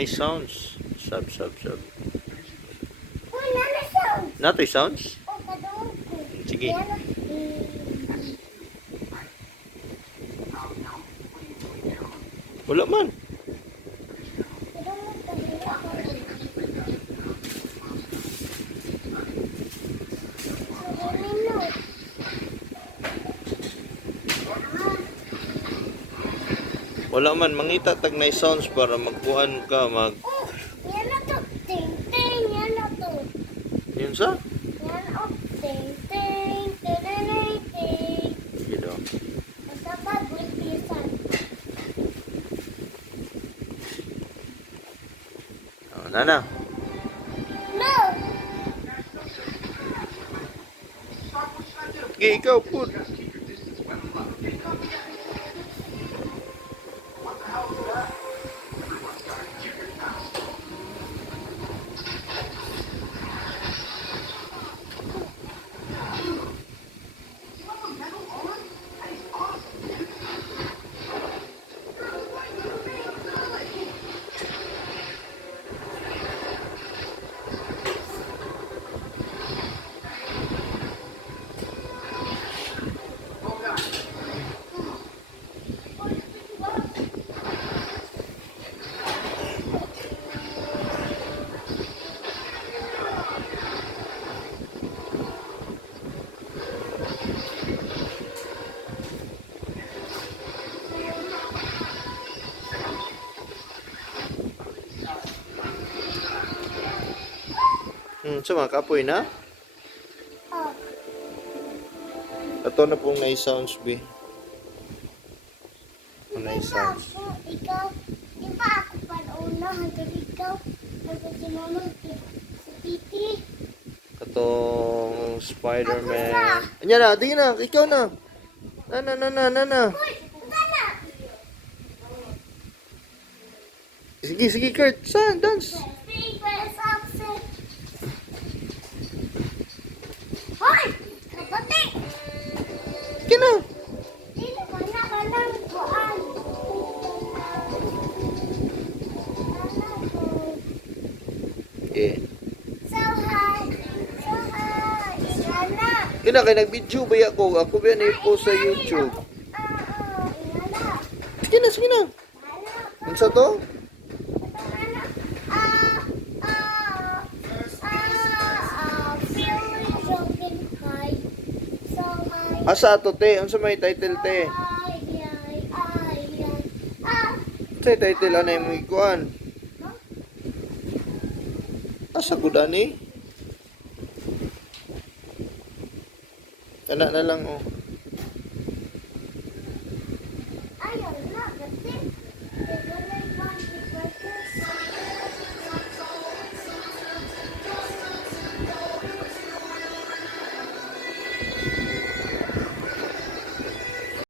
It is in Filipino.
may sounds. Sab. Wala na sound. Natoy sounds? O, kadungog ko. Sige. Yan na. Wala man. Kadungog ka. Wala ka. Sumunod. Wala man. Mangita tag na sounds para magkuhan ka. Oh, yan na to. Ting, ting. Yan na to. Yun sa? Yan o. Ting, ting. Ting, ting. Gino. Basta ba, buwit pisan. Oh, nana. No! Okay, ikaw po. So mga kapoy na. Oh. Ito na pong na-sounds be. Na-sounds. Ikaw, di ba ako pa una hanggang ikaw, hanggang sinunod si Titi? Katong Spider-Man. Anya na, di na, ikaw na. Na. Uy, sana! Sige, Kurt. Saan? Dance. Paper, subset. Hoy! Kapati! Kina. Dito ka na ka ng buwan. Eh. So hi! Sana! Kina kay nag-video ba ako? Ako ba na i-post sa YouTube? Inala! Sige na. Inala! Ano sa to? Feeling broken high. So high. Asa to te? Ano sa may title te? Sa title ano yung mga ikuan? Asa gud ani? Kana na lang oh. Ayaw na, kasi